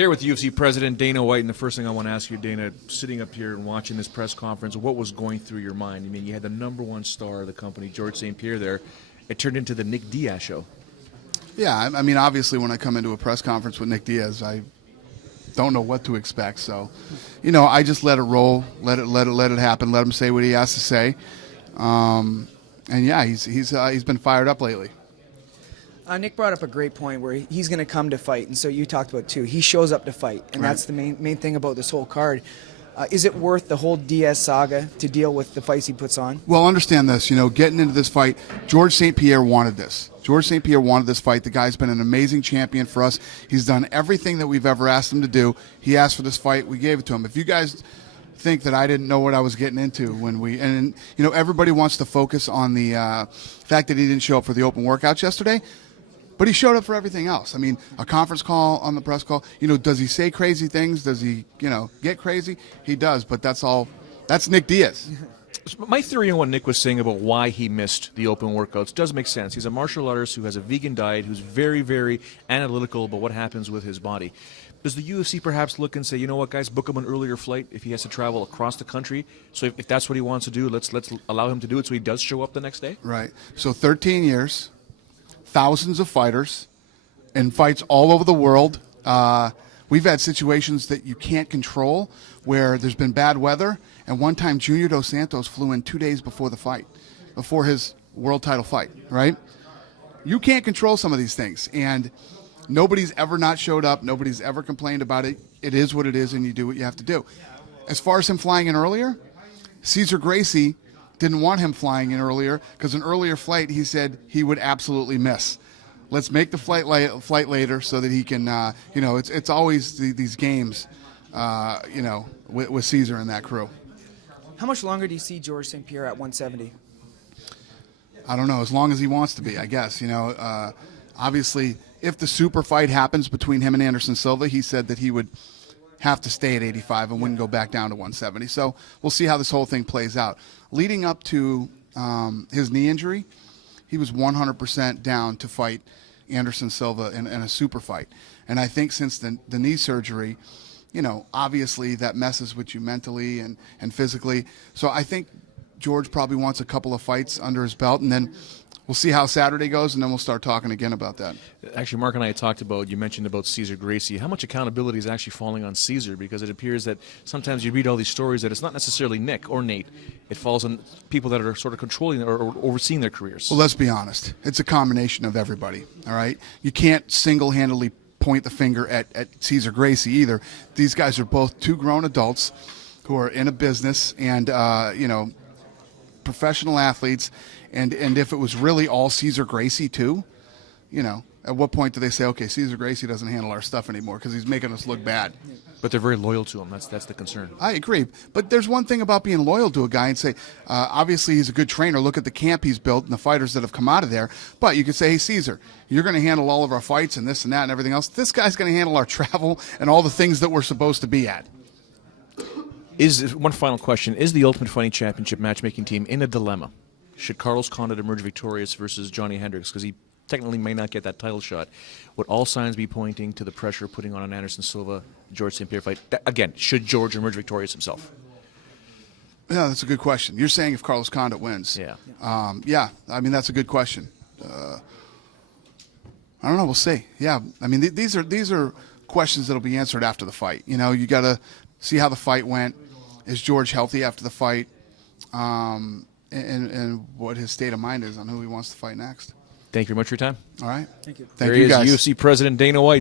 Here with UFC President Dana White, and the first thing I want to ask you, Dana, sitting up here and watching this press conference, what was going through your mind? I mean, you had the #1 star of the company, George St. Pierre, there. It turned into the Nick Diaz show. Yeah, I mean, obviously, when I come into a press conference with Nick Diaz, I don't know what to expect. So, you know, I just let it roll, let it happen, let him say what he has to say. And yeah, he's been fired up lately. Nick brought up a great point where he's going to come to fight, and so you talked about too. He shows up to fight, and that's the main thing about this whole card. Is it worth the whole Diaz saga to deal with the fights he puts on? Well, understand this. You know, getting into this fight, George St. Pierre wanted this. George St. Pierre wanted this fight. The guy's been an amazing champion for us. He's done everything that we've ever asked him to do. He asked for this fight. We gave it to him. If you guys think that I didn't know what I was getting into and you know, everybody wants to focus on the fact that he didn't show up for the open workouts yesterday. But he showed up for everything else. I mean, a conference call, on the press call. You know, does he say crazy things? Does he, you know, get crazy? He does, but that's all. That's Nick Diaz. My theory on what Nick was saying about why he missed the open workouts does make sense. He's a martial artist who has a vegan diet, who's very, very analytical about what happens with his body. Does the UFC perhaps look and say, you know what, guys, book him an earlier flight if he has to travel across the country? So if that's what he wants to do, let's allow him to do it so he does show up the next day? Right. So 13 years. Thousands of fighters and fights all over the world. We've had situations that you can't control where there's been bad weather, and one time Junior Dos Santos flew in 2 days before the fight, before his world title fight, right? You can't control some of these things, and nobody's ever not showed up. Nobody's ever complained about it. It is what it is, and you do what you have to do. As far as him flying in earlier, Cesar Gracie didn't want him flying in earlier because an earlier flight he said he would absolutely miss. Let's make the flight later so that he can, you know, it's always these games, you know, with Cesar and that crew. How much longer do you see George St. Pierre at 170? I don't know, as long as he wants to be, I guess. You know, obviously, if the super fight happens between him and Anderson Silva, he said that he would have to stay at 85 and wouldn't go back down to 170. So we'll see how this whole thing plays out. Leading up to his knee injury, he was 100% down to fight Anderson Silva in a super fight. And I think since the knee surgery, you know, obviously that messes with you mentally and physically. So I think George probably wants a couple of fights under his belt, and then we'll see how Saturday goes, and then we'll start talking again about that. Actually, Mark and I had talked about, you mentioned about Cesar Gracie. How much accountability is actually falling on Cesar? Because it appears that sometimes you read all these stories that it's not necessarily Nick or Nate. It falls on people that are sort of controlling or overseeing their careers. Well, let's be honest. It's a combination of everybody, all right? You can't single-handedly point the finger at Cesar Gracie either. These guys are both two grown adults who are in a business and, you know, professional athletes. And if it was really all Cesar Gracie too, you know, at what point do they say, okay, Cesar Gracie doesn't handle our stuff anymore because he's making us look bad? But they're very loyal to him. That's the concern. I agree. But there's one thing about being loyal to a guy and say, obviously he's a good trainer. Look at the camp he's built and the fighters that have come out of there. But you could say, hey, Cesar, you're going to handle all of our fights and this and that and everything else. This guy's going to handle our travel and all the things that we're supposed to be at. One final question. Is the Ultimate Fighting Championship matchmaking team in a dilemma? Should Carlos Condit emerge victorious versus Johnny Hendricks, because he technically may not get that title shot? Would all signs be pointing to the pressure putting on an Anderson Silva, George St. Pierre fight? Again, should George emerge victorious himself? Yeah, that's a good question. You're saying if Carlos Condit wins? Yeah. Yeah, I mean, that's a good question. I don't know. We'll see. Yeah, I mean, these are questions that'll be answered after the fight. You know, you got to see how the fight went. Is George healthy after the fight? And what his state of mind is on who he wants to fight next. Thank you very much for your time. All right. Thank you. Thank you, guys. There he is, UFC President Dana White.